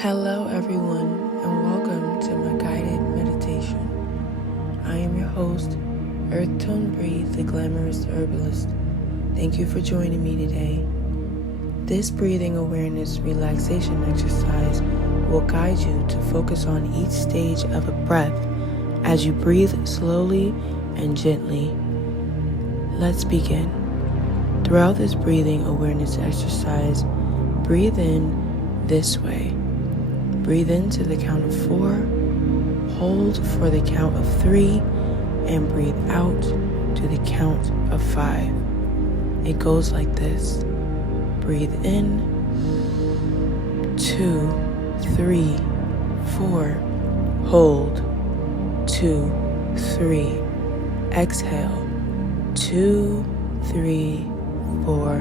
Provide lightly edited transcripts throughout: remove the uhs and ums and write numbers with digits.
Hello everyone, and welcome to my guided meditation. I am your host, Earth Tone Breathe, the Glamorous Herbalist. Thank you for joining me today. This breathing awareness relaxation exercise will guide you to focus on each stage of a breath as you breathe slowly and gently. Let's begin. Throughout this breathing awareness exercise, breathe in this way. Breathe in to the count of 4, hold for the count of 3, and breathe out to the count of 5. It goes like this. Breathe in, 2, 3, 4, hold, 2, 3, exhale, 2, 3, 4,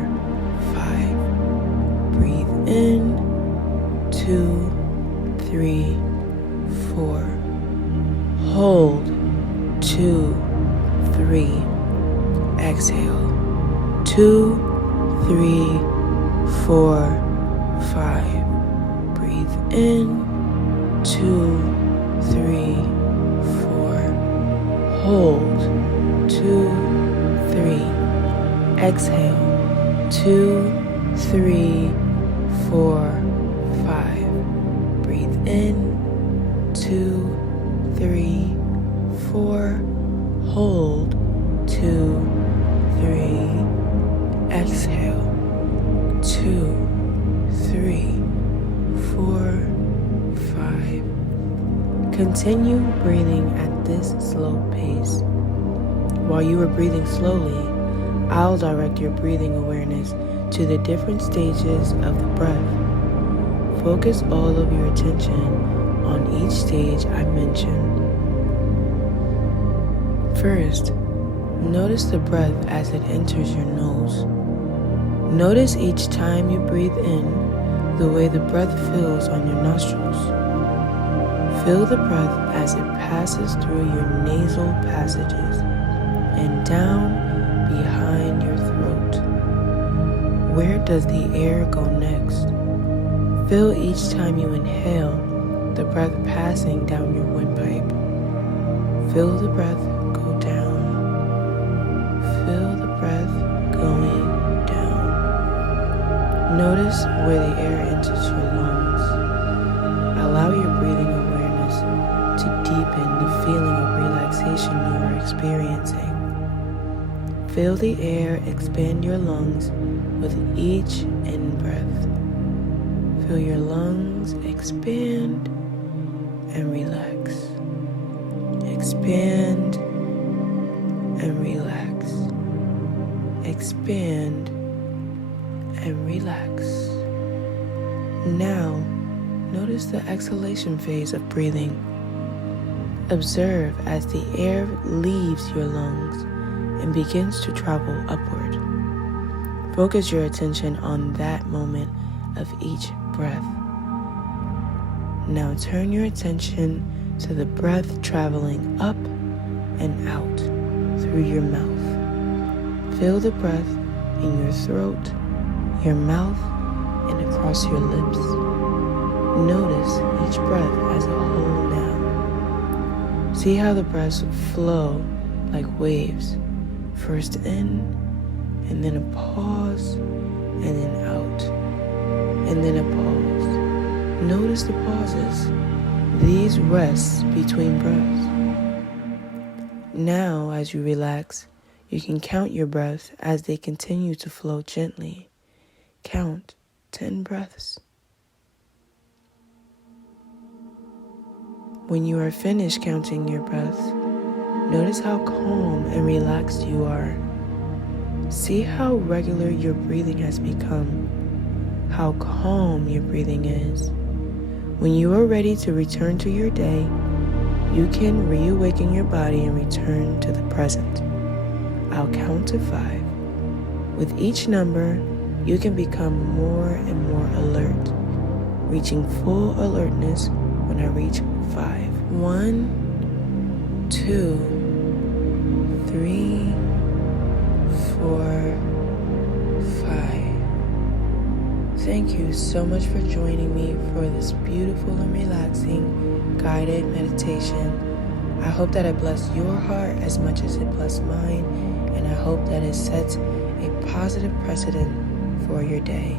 5. Breathe in, 2, 3, 4. Hold, 2, 3. Exhale, 2, 3, 4, 5. Breathe in, 2, 3, 4. Hold, 2, 3. Exhale, 2, 3, 4, 5. Breathe in, 2, 3, 4. Hold, 2, 3. Exhale, 2, 3, 4, 5. Continue breathing at this slow pace. While you are breathing slowly, I'll direct your breathing awareness to the different stages of the breath. Focus all of your attention on each stage I mentioned. First, notice the breath as it enters your nose. Notice each time you breathe in, the way the breath feels on your nostrils. Feel the breath as it passes through your nasal passages and down behind your throat. Where does the air go next? Feel each time you inhale, the breath passing down your windpipe. Feel the breath go down. Feel the breath going down. Notice where the air enters your lungs. Allow your breathing awareness to deepen the feeling of relaxation you are experiencing. Feel the air expand your lungs with each in-breath. Feel your lungs expand and relax. Expand and relax. Expand and relax. Now, notice the exhalation phase of breathing. Observe as the air leaves your lungs and begins to travel upward. Focus your attention on that moment of each breath. Now turn your attention to the breath traveling up and out through your mouth. Feel the breath in your throat, your mouth, and across your lips. Notice each breath as a whole now. See how the breaths flow like waves, first in, and then a pause, and then out, and then a pause. Notice the pauses, these rests between breaths. Now, as you relax, you can count your breaths as they continue to flow gently. Count 10 breaths. When you are finished counting your breaths, notice how calm and relaxed you are. See how regular your breathing has become, how calm your breathing is. When you are ready to return to your day, you can reawaken your body and return to the present. I'll count to 5. With each number, you can become more and more alert, reaching full alertness when I reach 5. 1, 2, 3, 4, 5. Thank you so much for joining me for this beautiful and relaxing guided meditation. I hope that it blessed your heart as much as it blessed mine, and I hope that it sets a positive precedent for your day.